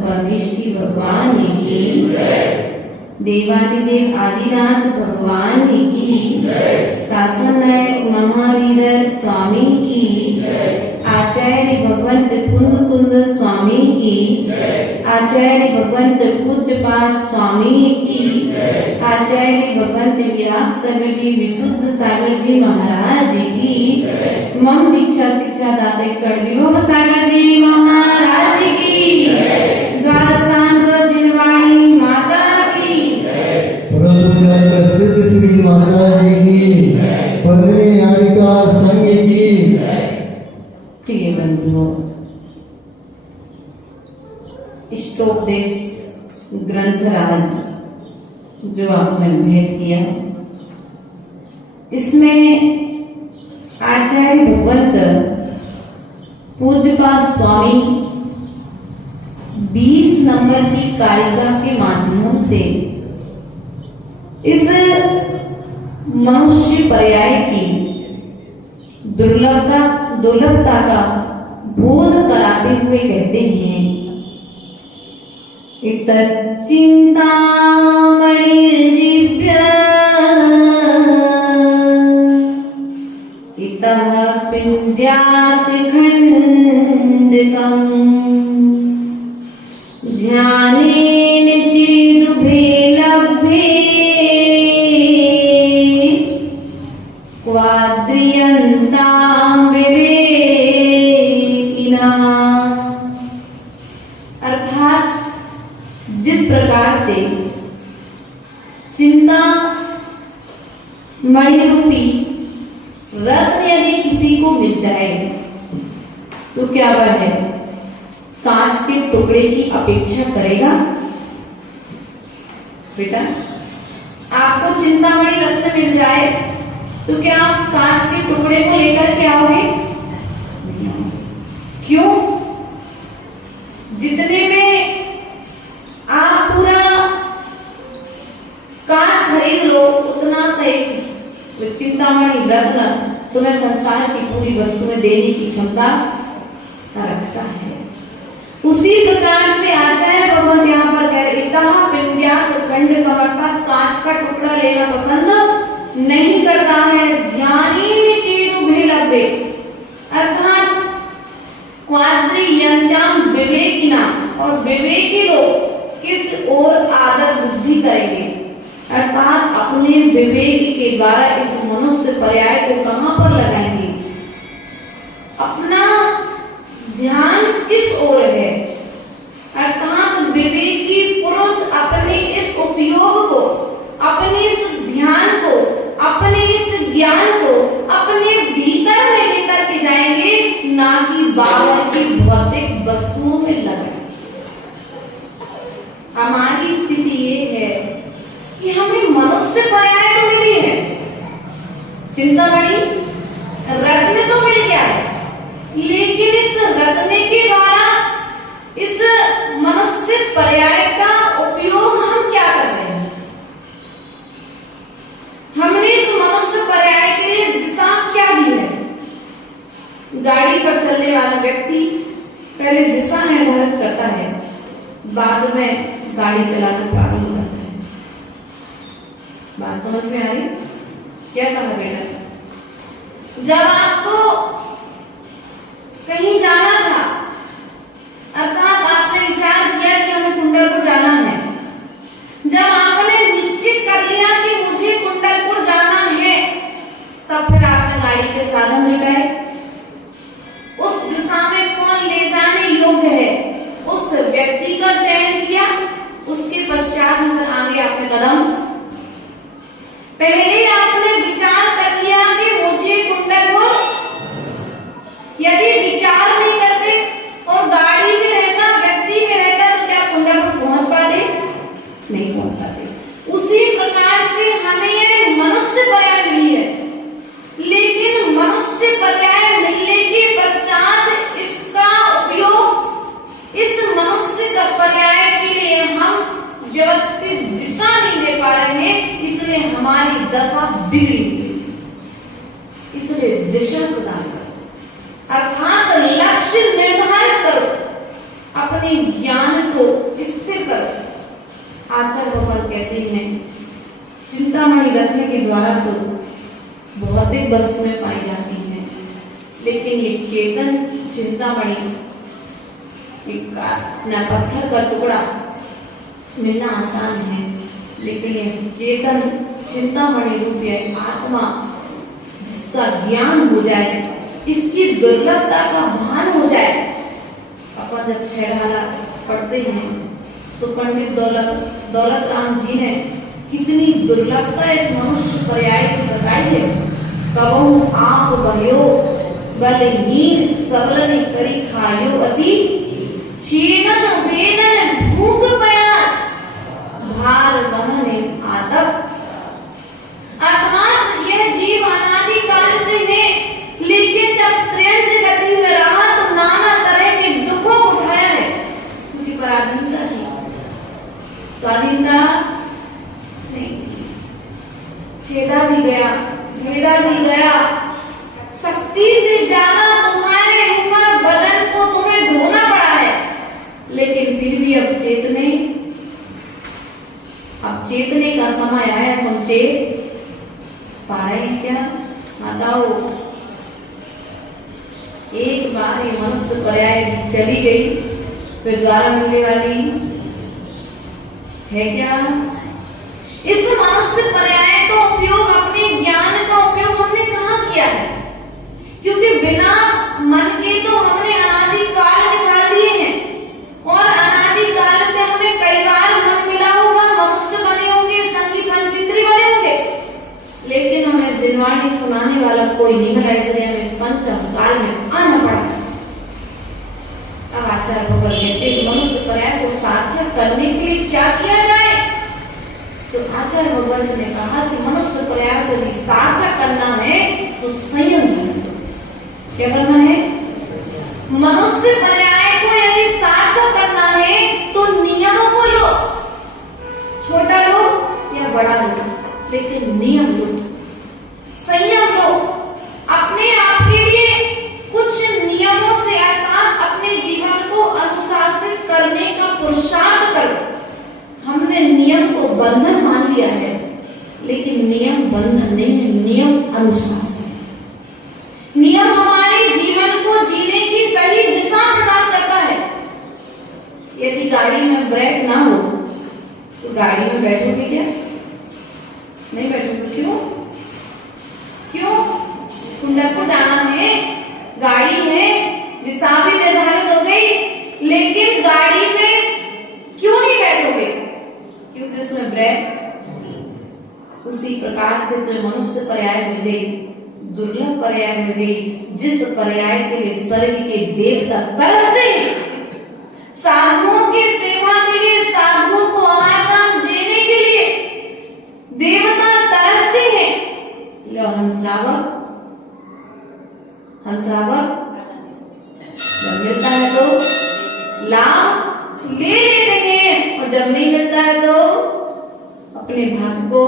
परमेश्वरी भगवान की, देवादिदेव आदिनाथ भगवान की, शासन नायक महावीर स्वामी की, आचार्य भगवंत कुंद स्वामी की, आचार्य भगवंत पूज्यपाद स्वामी की, आचार्य भगवंत विराग सागर जी विशुद्ध सागर जी महाराज की, मम दीक्षा शिक्षा दाता विभव सागर जी महाराज की, द्वादशांत जिनवाणी माता की, प्रसिद्ध श्री माता जी की, पद्मनी यारिका संघ की। प्रिय बंधुओं, इष्टोपदेश ग्रंथराज जो आपने भेंट किया, इसमें आचार्य भगवंत पूज्यपाद स्वामी 20 नंबर की कारिका के माध्यम से इस मनुष्य पर्याय की दुर्लभता का बोध कराते हुए कहते हैं, इत चिंतामणि दिव्य इतः पिंड्यात् खंडकम् ध्यानेन चिदुभे लभ्ये क्वाद्रियन्तां विवेकिना। अर्थात जिस प्रकार से चिंता मणि रूपी रत्न यदि किसी को मिल जाए तो क्या वह है कांच के टुकड़े की अपेक्षा करेगा? बेटा, आपको चिंतामणि रत्न मिल जाए तो क्या आप कांच के टुकड़े को लेकर के आओगे? क्यों? जितने में आप पूरा कांच खरीद लो उतना सही चिंतामणि रत्न तुम्हें संसार की पूरी वस्तुएं देने की क्षमता रखता है। उसी प्रकार से आचार्य भगवंत यहाँ पर कह रहे पिंड्यात् खंडकम्, अर्थात कांच का टुकड़ा लेना पसंद नहीं करता है। ध्यानेन चेदुभे लभ्ये, अर्थात क्वाद्रियन्तां विवेकिना, और विवेकी लोग किस ओर आदर बुद्धि करेंगे, अर्थात अपने विवेक के द्वारा इस मनुष्य पर्याय को कहां पर लगाएंगे, अपना ध्यान किस ओर है, अर्थात विवेकी पुरुष अपने इस उपयोग को, अपने इस ध्यान को, अपने इस ज्ञान को अपने भीतर में लेकर के जाएंगे, ना कि बाहर की भौतिक वस्तुओं में लगाएंगे। हमारी स्थिति ये है कि हमें मनुष्य पर्याय तो मिली है, चिंतामणि रत्न तो मिल गया है, लेकिन इस रत्न के द्वारा इस मनुष्य पर्याय का उपयोग हम क्या कर रहे हैं? हमने इस मनुष्य पर्याय के लिए दिशा क्या दी है? गाड़ी पर चलने वाला व्यक्ति पहले दिशा निर्धारित करता है, बाद में गाड़ी चलाना प्रारंभ करता है। बात समझ में आ रही? क्या कहा बेटा? जब आपको कहीं जाना था, अर्थात आपने विचार किया कि हमें कुंडलपुर जाना है, जब आपने निश्चित कर लिया कि मुझे कुंडलपुर जाना है, तब फिर आपने गाड़ी के साधन जुटाए, उस दिशा में कौन ले जाने योग्य है उस व्यक्ति का चयन किया, उसके पश्चात में आगे आपने कदम, पहले आपने विचार कर लिया कि मुझे कुंडलपुर, यदि विचार नहीं करते और गाड़ी में रहता, व्यक्ति में रहता, तो क्या कुंडलपुर पहुंच पाते? नहीं पहुंच पाते। उसी प्रकार से हमें यह मनुष्य पर्याय मिली है, लेकिन मनुष्य पर्याय मिलने के पश्चात इसका उपयोग इस मनुष्य का पर्याय के लिए हम व्यवस्थित दिशा नहीं दे पा रहे हैं, इसलिए हमारी दशा बिगड़ी हुई। इसलिए दिशा प्रदान करो, अर्थात लक्ष्य निर्धारित करो, अपने ज्ञान को स्थिर करो। आचार्य भगवान कहते हैं चिंतामणि रखने के द्वारा तो भौतिक वस्तुएं पाई जाती हैं, लेकिन ये चेतन चिंतामणि न पत्थर का टुकड़ा मिलना आसान है, लेकिन ये चेतन चिंतामणि रूप आत्मा जिसका ज्ञान हो जाए, इसकी दुर्लभता का भान हो जाए। अपन जब छेड़ाला पढ़ते हैं तो पंडित दौलत राम जी ने कितनी दुर्लभता इस मनुष्य पर्याय की बताई है। कबहू आप बहियो बल नीर सबलन करी खायो अति चेनन वेदन भूख प्यास भार वहन आदप। अर्थात यह जीव अनादि काल से है, लेकिन जब त्रयंच गति में रहा तो नाना तरह के दुखों को उठाया है, क्योंकि पराधीनता थी, स्वाधीनता नहीं। छेदा भी गया, भेदा भी गया, शक्ति से ज्यादा तुम्हारे ऊपर बदन को तुम्हें ढोना पड़ा है, लेकिन फिर भी अब चेतने का समय आया। सोचे पा रहे हैं क्या माताओ? एक बार ये मनुष्य पर्याय चली गई, फिर द्वारा मिलने वाली है क्या? इस मनुष्य पर्याय का उपयोग, अपने ज्ञान का उपयोग हमने कहाँ किया है? क्योंकि बिना मन के तो हमने अनादि काल निकाल दिए हैं, और अनादि काल से हमें कई बार मन मिला होगा, मनुष्य बने होंगे, संगी पंचेंद्री बने होंगे, लेकिन हमें जिनवाणी सुनाने वाला कोई नहीं मिला, इसलिए हमें इस पंचम काल में आना पड़ा। अब आचार्य भगवान कहते हैं मनुष्य पर्याय को सार्थक करने के लिए क्या किया जाए? तो आचार्य भगवान ने कहा कि मनुष्य पर्याय को यदि सार्थक करना है तो संयम करना। क्या करना है? मनुष्य पर्याय को यदि सार्थक करना है तो नियमों को लो, छोटा लो या बड़ा लो, लेकिन नियम लो, संयम लो। अपने आप के लिए कुछ नियमों से, अर्थात अपने जीवन को अनुशासित करने का पुरुषार्थ करो। हमने नियम को बंधन मान लिया है, लेकिन नियम बंधन नहीं है, नियम अनुशासन है। नियम हमारे जीवन को जीने की सही दिशा प्रदान करता है। यदि गाड़ी में ब्रेक ना हो तो गाड़ी में बैठोगे क्या? नहीं बैठोगे। क्यों? कुंडलपुर जाना है, गाड़ी है, दिशा भी निर्धारित हो गई, लेकिन गाड़ी में क्यों नहीं बैठोगे? क्योंकि उसमें ब्रेक। उसी प्रकार से कोई मनुष्य पर्याय मिल गई, दुर्लभ पर्याय मिल गई, जिस पर्याय के लिए स्वर्ग के देवता तरसते हैं, साधुओं की सेवा के लिए, साधुओं को आहार दान देने के लिए देवता तरसते हैं। लो हम श्रावक जब मिलता है तो लाभ ले लेते हैं, और जब नहीं मिलता है तो अपने भाग्य को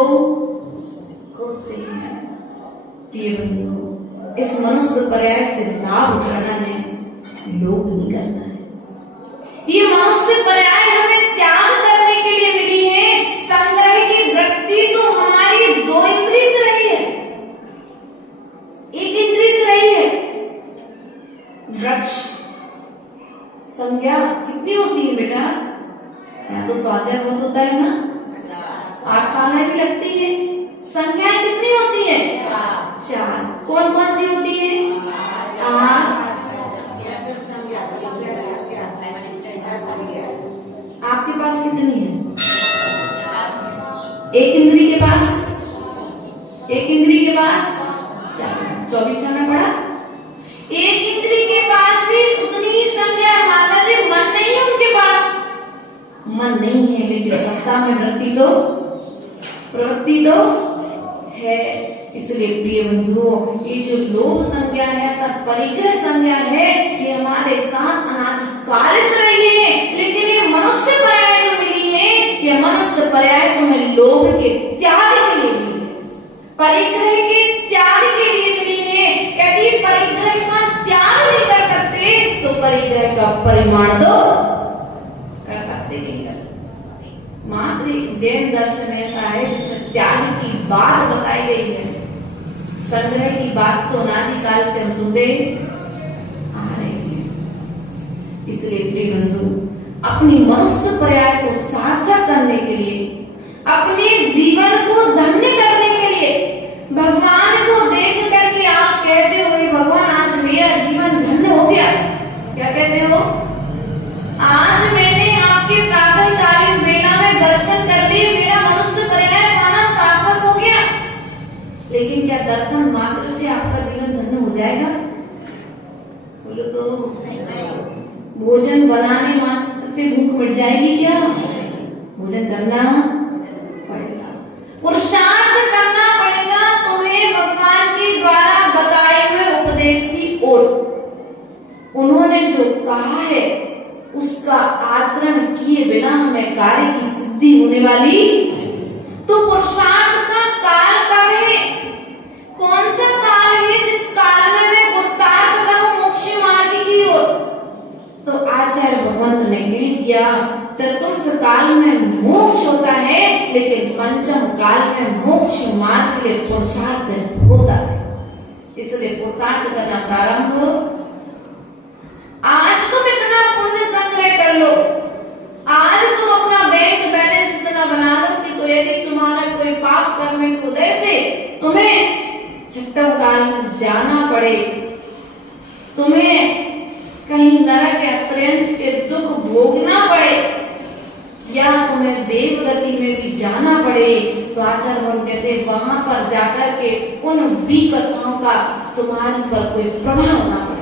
कोसते हैं। प्रिय बंधुओं, इस मनुष्य पर्याय से लाभ उठाना है, लोभ नहीं करना है। ये मनुष्य पर्याय हमें त्याग करने के लिए मिली है। संग्रह की वृत्ति तो हमारी 2 इंद्रिय से रही है, 1 इंद्रिय से रही है। वृक्ष संज्ञा कितनी होती है बेटा? या तो स्वाध्याय बहुत होता है ना, 8 पालाएं भी लगती है। संज्ञाएं कितनी होती है? 4। कौन कौन सी होती है? 8। आपके पास कितनी है? 1 इंद्री के पास 4, 24 जाना पड़ा। 1 इंद्री के पास भी उतनी ही संज्ञा। माता जी मन नहीं है उनके पास, मन नहीं है, लेकिन सत्ता में प्रवृत्ति तो है। इसलिए प्रिय बंधुओं, ये जो लोभ संज्ञा है, परिग्रह संज्ञा है, ये हमारे साथ अनादिकाल से रही है। लेकिन ये मनुष्य पर्याय जो मिली है, ये मनुष्य पर्याय तुम्हें लोभ के त्याग के लिए मिली है, परिग्रह के त्याग के लिए मिली है। यदि परिग्रह का त्याग नहीं कर सकते तो परिग्रह का परिमाण दो कर सकते। बातें नहीं कर सकते। मात्र जैन दर्शन ऐसा है जिसमें त्याग की बात बताई गई है, संग्रह की बात तो अनादिकाल से हम सुनते आ रहे हैं। इसलिए प्रिय बंधु, अपनी मनुष्य पर्याय को सार्थक करने के लिए, अपने जीवन को धन्य करने के लिए, भगवान को देख करके आप कहते हो भगवान आज मेरा जीवन धन्य हो गया। क्या कहते हो? आज मैंने आपके प्रातःकालीन वेला में दर्शन कर लिए, मेरा मनुष्य पर्याय पाना सार्थक हो गया। लेकिन क्या दर्शन मात्र से आपका जीवन धन्य हो जाएगा? बोलो तो। भोजन बनाने मात्र से भूख मिट जाएगी क्या? भोजन करना पड़ेगा, पुरुषार्थ करना पड़ेगा तुम्हें भगवान के द्वारा बताए हुए उपदेश की ओर। उन्होंने जो कहा है उसका आचरण किए बिना हमें कार्य की सिद्धि होने वाली। तो पुरुषार्थ का काल कब है? कौन सा काल है जिस काल में मैं पुरुषार्थ करूं मोक्ष मार्ग की ओर? तो आचार्य भगवंत ने कह दिया चतुर्थ काल में मोक्ष होता है, लेकिन पंचम काल में मोक्ष मार्ग के लिए पुरुषार्थ होता है। इसलिए पुरुषार्थ करना प्रारंभ करो। आज तुम इतना पुण्य संग्रह कर लो, आज तुम अपना बैंक बैलेंस इतना बना लो कि तो यदि तुम्हारा कोई पाप कर्म के उदय से तुम्हें छठम काल में जाना पड़े, तुम्हें कहीं नरक या त्रयंश के दुख भोगना पड़े, या तुम्हें देवगति में भी जाना पड़े, तो आचार्य हम कहते हैं वहां पर जाकर के उन विकथाओं का तुम्हारे पर कोई प्रभाव ना पड़े।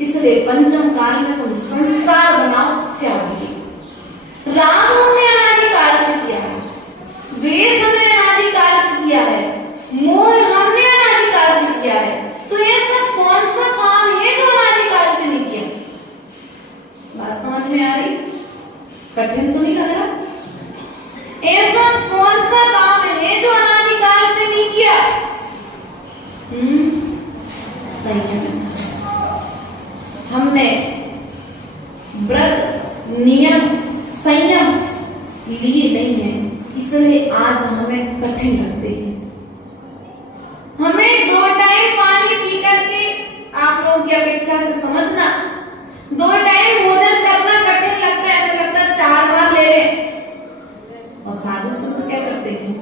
इसलिए पंचम काल में तुम संस्कार बनाओ त्यागी। राग हमने अनादिकाल से किया है, द्वेष हमने अनादिकाल से किया है, मोह हमने अनादिकाल से किया है। तो ऐसा कौन सा काम है जो अनादिकाल से नहीं किया? बात समझ में आ रही? कठिन तो नहीं लग रहा? ऐसा कौन सा काम है जो अनादिकाल से नहीं किया? संयम। हमने व्रत, नियम, संयम लिए नहीं है, इसलिए आज हमें कठिन लगते हैं। हमें 2 टाइम पानी पी करके, आप लोगों की अपेक्षा से समझना, 2 टाइम भोजन करना कठिन लगता है, ऐसा लगता है 4 बार ले रहे। और साधु संत क्या करते हैं?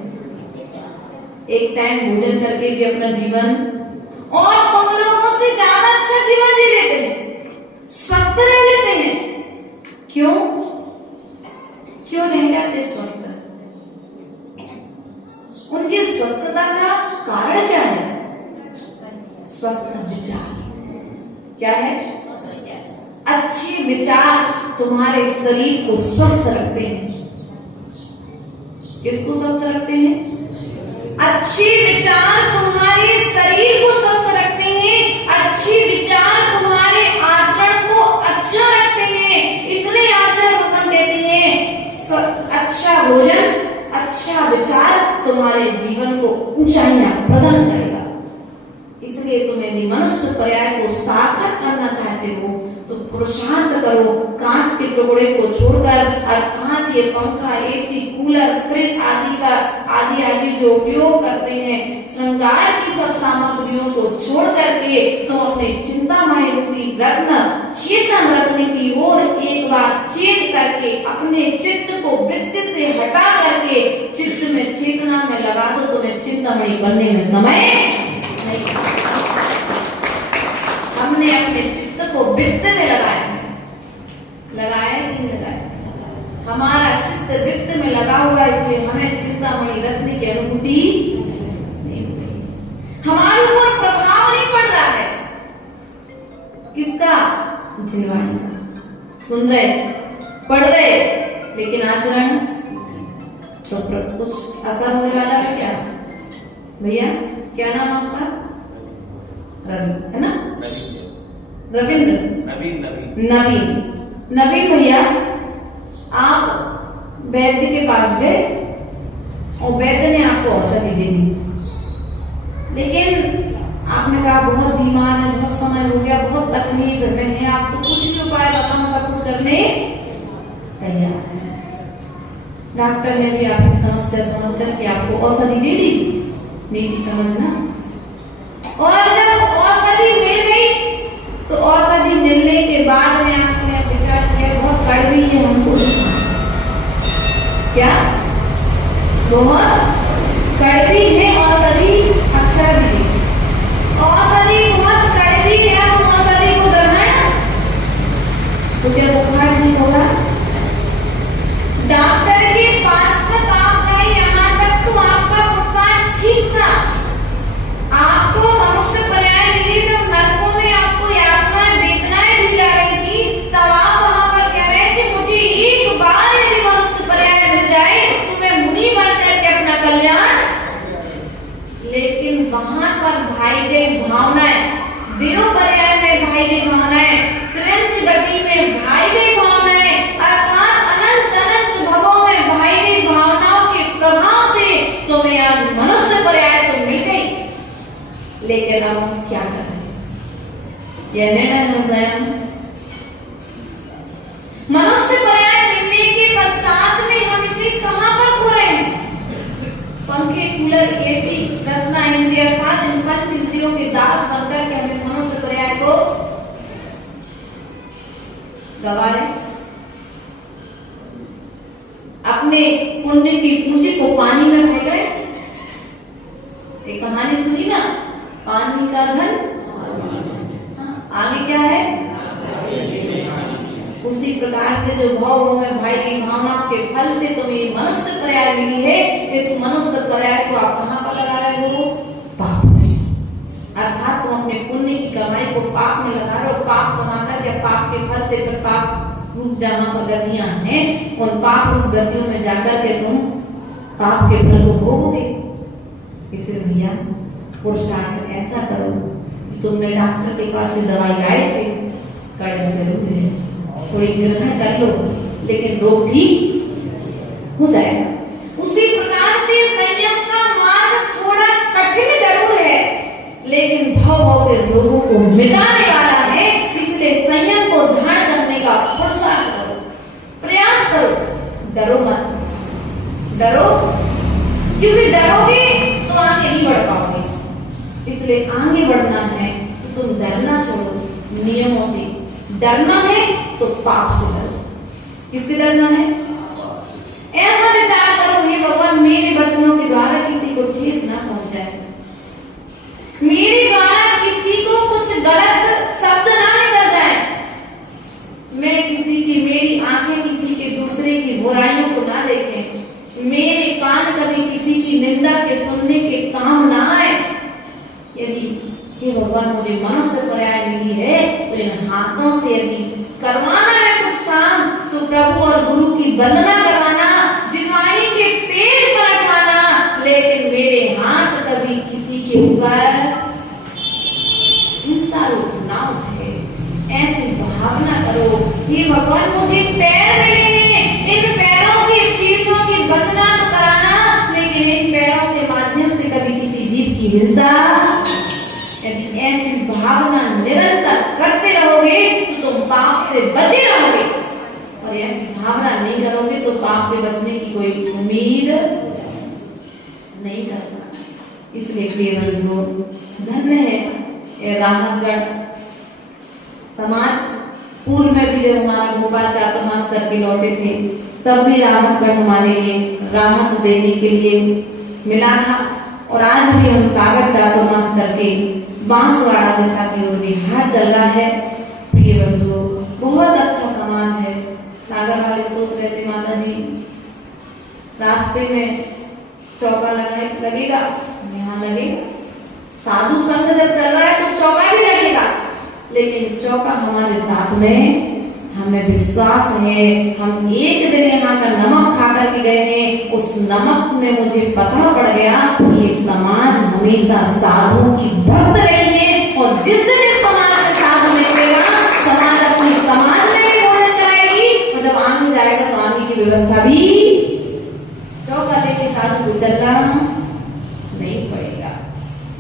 1 टाइम भोजन करके भी अपना जीवन और तुम लोगों से ज्यादा अच्छा जीवन जी लेते हैं, स्वस्थ रह लेते हैं। क्यों नहीं जाते स्वस्थ? उनकी स्वस्थता का कारण क्या है? स्वस्थ विचार। क्या है? अच्छे विचार तुम्हारे शरीर को स्वस्थ रखते हैं। किसको स्वस्थ रखते हैं? अच्छे विचार तुम्हारे शरीर को स्वस्थ रखते हैं, अच्छे विचार तुम्हारे आचरण को अच्छा रखते हैं। इसलिए आचार्य भगवान कहते हैं अच्छा भोजन, अच्छा विचार तुम्हारे जीवन को ऊंचाइयां प्रदान करेगा। इसलिए तुम यदि मनुष्य पर्याय को सार्थक करना चाहते हो तो पुरुषार्थ करो। कांच के टुकड़े को छोड़कर अर्थात ये पंखा, एसी, कूलर, फ्रिज आदि जो उपयोग करते हैं, श्रृंगार की सब सामग्रियों को छोड़ करके तुम अपने चिंतामणि रूपी रत्न चेतन रत्न की ओर एक बार चेत करके अपने चित्त को वित्त से हटा करके चित्त में चेतना में लगा दो। तुम्हें चिंतामणि बनने में समय नहीं। हमने अपने चित्त को वित्त में लगाया कि नहीं लगाया? हमारा चित्त वित्त में लगा हुआ है, इसलिए हमें चिंतामणि रत्न की अनुभूति नहीं हो रही, हमारे ऊपर प्रभाव नहीं पड़ रहा है। किसका? जिनवाणी का। सुन रहे, पढ़ रहे, लेकिन आचरण तो कुछ असर होने वाला है क्या? भैया क्या नाम आपका? रवि है ना? रविंद्र? नवीन भैया, आप वैद्य के पास गए और वैद्य ने आपको औषधि दे दी, लेकिन आपने कहा बहुत बीमार है, बहुत समय हो गया, बहुत तकलीफ है, मैंने आपको कुछ भी उपाय बताऊंगा, कुछ करने तैयार है। डॉक्टर ने भी आपकी समस्या समझ करके आपको औषधि दे दी, नहीं समझना। और जब औषधि मिल गई तो औषधि मिलने के बाद में आपने विचार किया बहुत कड़वी है हमको, क्या बहुत कड़वी है औषधि, अक्षर भी औषधि बहुत कड़वी है, हम औषधि को ग्रहण तो क्या बुखार नहीं होगा? डॉक्टर के पास तक आप गए, यहाँ तक तो आपका बुखार ठीक था, आपको मनुष्य पर्याय मिली, जब नरकों में आपको यातनाएं वेदनाएं दी जा रही थी, तब आप वहां पर कह रहे थे मुझे एक बार यदि मनुष्य पर्याय मिल जाए तो मैं मुनि बन करके अपना कल्याण। लेकिन वहां पर भाई गई भावनाएं, देव पर्याय में भाई गई भावनाएं, त्रिंश गति में भाई गई भावनाएं, अर्थात अनंत अनंत भवों में भाई गई भावनाओं के प्रभाव से तुम्हें आज मनुष्य पर्याय तो मिल गई। लेकिन अब हम क्या करें? यह निर्णय हो स्वयं। मनुष्य पर्याय मिलने के पश्चात में हम इसे कहां पर खो रहे हैं? पंखे, कूलर, एसी, रसना इंद्रिय अर्थात इन पंच इंद्रियों के दास बनकर के हमें मनुष्य पर्याय को गवा रहे। अपने पुण्य की पूंजी को पानी में फेंक रहे। एक कहानी सुनी ना, पानी का धन, आगे क्या है? उसी प्रकार से जो भाव में भाई की भावना के फल से तुम्हें मनुष्य पर्याय मिली है, इस मनुष्य पर्याय को आप कहां पर लगा रहे हो? पाप में। अर्थात तुम अपने पुण्य की कमाई को पाप में लगा रहे हो। पाप कमाकर या पाप के फल से फिर पाप रूप जहां पर गतियां हैं, उन पाप रूप गतियों में जाकर के तुम पाप के फल को भोगोगे। इसे भैया पुरुषार्थ ऐसा करो कि तुमने डॉक्टर के पास से दवाई लाए थे, कड़े जरूर है, थोड़ी ग्रहण कर लो, लेकिन रोग ठीक हो जाएगा। उसी प्रकार से संयम का मार्ग थोड़ा कठिन जरूर है, लेकिन भाव के रोगों को मिटाने वाला है। इसलिए संयम को धारण करने का पुरुषार्थ करो, प्रयास करो, डरो मत। डरो क्योंकि डरोगे तो आगे नहीं बढ़ पाओगे। इसलिए आगे बढ़ना है तो तुम डरना छोड़ो, नियमों से डरना है तो पाप से डरो। किससे डरना है? ऐसा विचार करो, हे भगवान मेरे वचनों के द्वारा किसी को ठेस ना पहुंच जाए, मेरे द्वारा किसी को कुछ गलत शब्द ना निकल जाए, मैं किसी की, मेरी आंखें किसी के दूसरे की बुराइयों को ना देखें, मेरे कान कभी किसी की निंदा के सुनने के काम ना आए। यदि हे भगवान मुझे मनुष्य पर्याय मिली है तो इन हाथों से यदि करवाना है कुछ काम तो प्रभु और गुरु की वंदना करवाना, जिनवाणी के पेज पर रखवाना, लेकिन मेरे हाथ कभी किसी के ऊपर हिंसा रूप ना उठे। ऐसी भावना करो, ये भगवान मुझे पैर मिले हैं, इन पैरों से तीर्थों की वंदना तो कराना, लेकिन इन पैरों के माध्यम से कभी किसी जीव की हिंसा। यदि ऐसी भावना निरंतर करते रहोगे तो तुम पाप से बचे रहोगे, और ऐसी भावना नहीं करोगे तो पाप से बचने की कोई उम्मीद नहीं करना। इसलिए केवल जो धन्य है ये राहतगढ़ समाज। पूर्व में भी जब हमारा भोपाल चातुर्मास करके लौटे थे तब भी राहतगढ़ हमारे लिए राहत देने के लिए मिला था, और आज भी हम सागर चातुर्मास करके बांसवाड़ा दिशा की ओर बिहार चल रहा है। प्रिय बंधुओं, बहुत अच्छा समाज है। सागर वाले सोच रहे थे माता जी रास्ते में चौका लगेगा, यहाँ लगेगा, साधु संघ जब चल रहा है तो चौका भी लगेगा, लेकिन चौका हमारे साथ में, हमें विश्वास है। हम एक दिन यहाँ का नमक खा कर के गए हैं, उस नमक में मुझे पता पड़ गया ये समाज हमेशा साधुओं की भक्त रही है, और जिस दिन इस समाज में साधु निकलेगा समाज अपनी समाज में भी बोलने जाएगी, और जब आगे जाएगा तो आगे की व्यवस्था भी चौका लेके साधु को चलना नहीं पड़ेगा।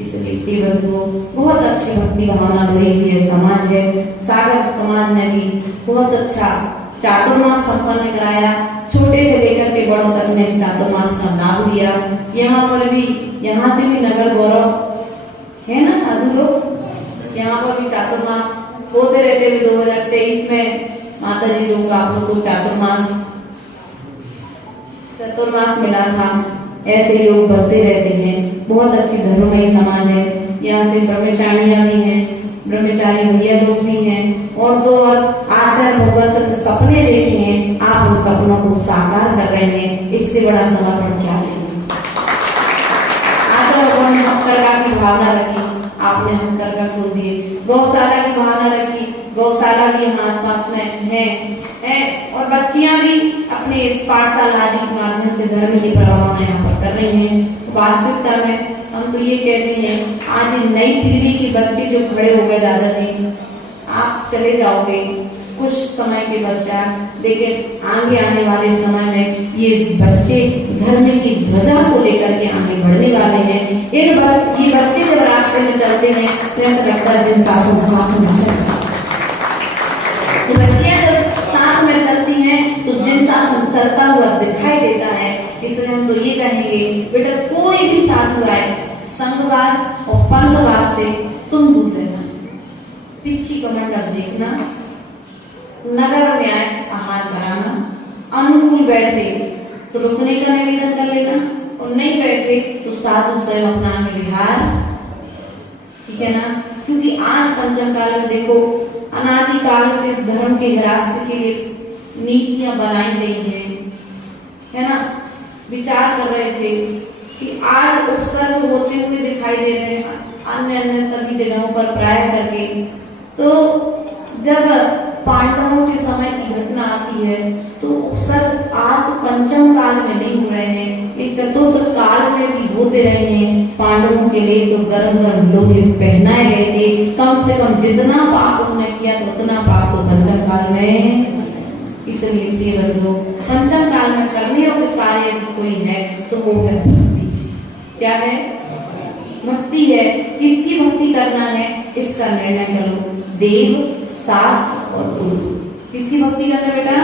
इसलिए बंधुओं बहुत अच्छी भक्ति भावना भरी हुई समाज है। सागर समाज ने भी बहुत अच्छा चातुर्मास संपन्न कराया। छोटे से लेकर के बड़ों तक ने इस चातुर्मास का लाभ लिया। यहाँ पर भी, यहाँ से भी नगर गौरव है ना साधु लोग, यहाँ पर भी चातुर्मास होते रहते हुए 2023 में माता जी लोग आप लोग को चतुर्मास मिला था। ऐसे योग बढ़ते रहते हैं। बहुत अच्छी धर्ममयी समाज है। यहाँ से ब्रह्मचारियां भी हैं, ब्रह्मचारी भैया लोग भी हैं, और तो और आचार्य भगवत सपने देखे हैं, आप उन सपनों को साकार कर रहे हैं। इससे बड़ा समर्पण क्या चाहिए। आचार्य भगवान ने हथकरघा की भावना रखी, आपने हथकरघा खोल दिए। गौशाला की भावना रखी, गौशाला भी यहाँ आसपास में है और बच्चियां भी अपने इस पाठशाला आदि के माध्यम से धर्म की प्रभावना यहाँ पर कर रही हैं। वास्तविकता में हम तो ये कहते हैं, आज नई पीढ़ी के बच्चे जो खड़े हो गए, दादाजी आप चले जाओगे कुछ समय के पश्चात, लेकिन आगे आने वाले समय में ये बच्चे धर्म की ध्वजा को लेकर के आगे बढ़ने वाले हैं। ये बच्चे जब रास्ते में चलते हैं तो ऐसा लगता है जिन शासन साथ में चलता है। बच्चियां जब साथ में चलती हैं तो जिन शासन चलता हुआ दिखाई देता है। इसलिए हम तो ये कहेंगे, बेटा कोई भी साधु आए, संघवाद और पंथवाद से तुम दूर रहना। पिछी कमंडल देखना, नगर में आए आहार कराना, अनुकूल बैठे तो रुकने का निवेदन कर लेना, और नहीं बैठे तो साधु स्वयं अपना विहार, ठीक है ना। क्योंकि आज पंचम काल में देखो, अनादिकाल से इस धर्म के ह्रास के लिए नीतियां बनाई गई है ना। विचार कर रहे थे कि आज उपसर्ग होते हुए दिखाई दे रहे हैं अन्य अन्य सभी जगहों पर प्राय करके। तो जब पांडवों के समय की घटना आती है तो उपसर्ग आज पंचम काल में नहीं हो रहे हैं, ये चतुर्थ काल में भी होते रहे हैं। पांडवों के लिए तो गर्म गर्म लोहे पहनाए गए थे। कम से कम जितना पाप उन्होंने किया तो उतना पाप तो पंचम काल में। इसलिए प्रिय बंधुओं, पंचम काल में करने योग्य कार्य यदि कोई है तो वो है भक्ति। क्या है? भक्ति है। किसकी भक्ति करना है इसका निर्णय करो, देव, शास्त्र और गुरु। किसकी भक्ति करना बेटा?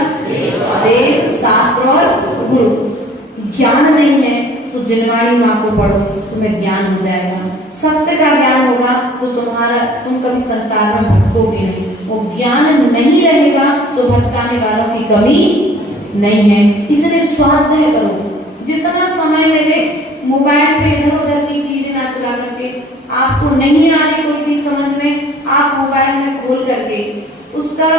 देव, शास्त्र और गुरु। ज्ञान नहीं है तो जिनवाणी माँ को पढ़ो, तुम्हें ज्ञान हो जाएगा। सत्य का ज्ञान होगा तो तुम कभी संसार में भटकोगे नहीं। वो ज्ञान नहीं रहेगा तो भटकाने वालों की कमी नहीं है। इसलिए स्वाध्याय करो। जितना समय मिले मोबाइल पे इधर उधर की चीजें ना चला करके, आपको नहीं आ रही कोई चीज समझ में, आप मोबाइल में खोल करके उसका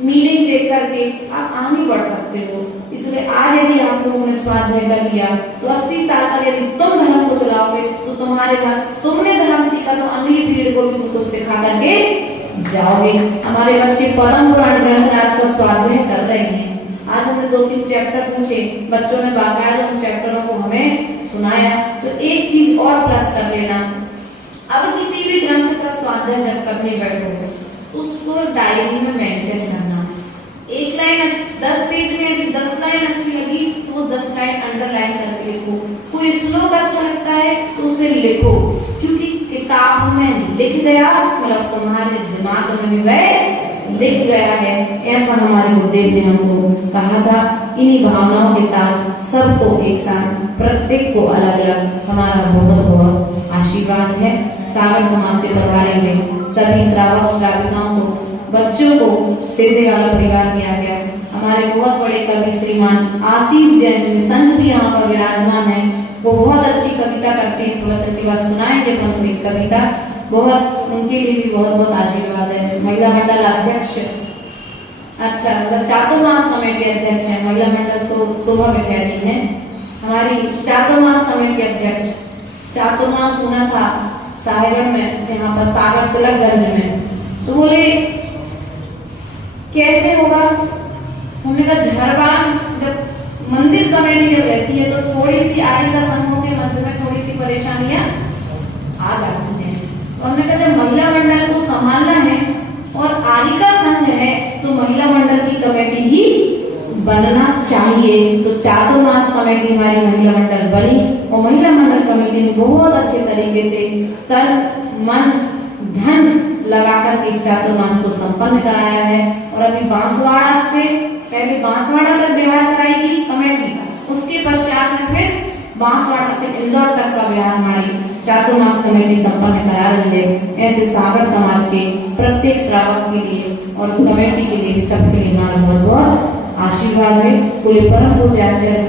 मीनिंग देख करके आप आगे बढ़ सकते हो। इसलिए आज यदि आप लोगों ने स्वाध्याय कर लिया तो 80 साल तक यदि तुम धर्म को चलाओगे तो तुम्हारे बाद तुमने धर्म सीखा तो अगली पीढ़ी को भी तुमको सिखा करके जाओगे। हमारे बच्चे परम पुराण ग्रंथ आज का स्वाध्याय कर रहे हैं। आज हमने 2-3 चैप्टर पूछे, बच्चों ने बाकायदा उन चैप्टरों को हमें सुनाया। तो एक चीज और प्लस कर लेना, अब किसी भी ग्रंथ का स्वाध्याय जब करने बैठोगे उसको डायरी में मेंटेन करना। एक लाइन 10 पेज में यदि 10 लाइन अच्छी लगी तो वो 10 लाइन अंडरलाइन करके लिखो। कोई श्लोक अच्छा लगता है तो उसे लिखो, क्योंकि किताब में लिख गया मतलब तुम्हारे दिमाग में भी वह लिख गया है। ऐसा हमारे गुरुदेव ने हमको कहा था। इन्हीं भावनाओं के साथ सबको एक साथ, प्रत्येक को अलग अलग हमारा बहुत बहुत आशीर्वाद है। सागर समाज से पधारे हुए सभी श्रावक श्राविकाओं को, बच्चों को सेजे वाला परिवार किया गया। हमारे बहुत बड़े कवि श्रीमान आशीष जैन संत भी यहाँ पर विराजमान है। वो बहुत अच्छी कविता करते हैं, प्रवचन के बाद सुनाएंगे परंतु एक कविता बहुत, उनके लिए भी बहुत बहुत आशीर्वाद है। महिला मंडल अध्यक्ष, अच्छा मतलब चातुर्मास कमेटी अध्यक्ष है। महिला मंडल तो शोभा बेटिया जी है हमारी चातुर्मास कमेटी अध्यक्ष। चातुर्मास होना था साहेबगढ़ में, यहाँ पर सागर तिलकगंज में। तो बोले कैसे होगा? हमने कहा झरवान जब मंदिर कमेटी जब रहती है तो थोड़ी सी आदि का समूह के मध्य में थोड़ी सी परेशानियां आ जाती हैं। और हमने कहा जब महिला मंडल को संभालना है और आदि का संघ है तो महिला मंडल की कमेटी ही बनना चाहिए। तो चातुर्मास कमेटी हमारी महिला मंडल बनी और महिला मंडल कमेटी ने बहुत अच्छे तरीके से तन, मन, धन लगाकर इस चातुर्मास को संपन्न कराया है। और अभी बांसवाड़ा से पहले बांसवाड़ा तक व्यवहार कराएगी कमेटी, उसके पश्चात में फिर बांसवाड़ा से इंदौर तक का व्यवहार हमारी चातुर्मास कमेटी संपन्न करा रही है। ऐसे सागर समाज के प्रत्येक श्रावक के लिए और कमेटी के लिए भी सबके लिए हमारा बहुत बहुत आशीर्वाद है। पूरे परम पूज्य आचार्य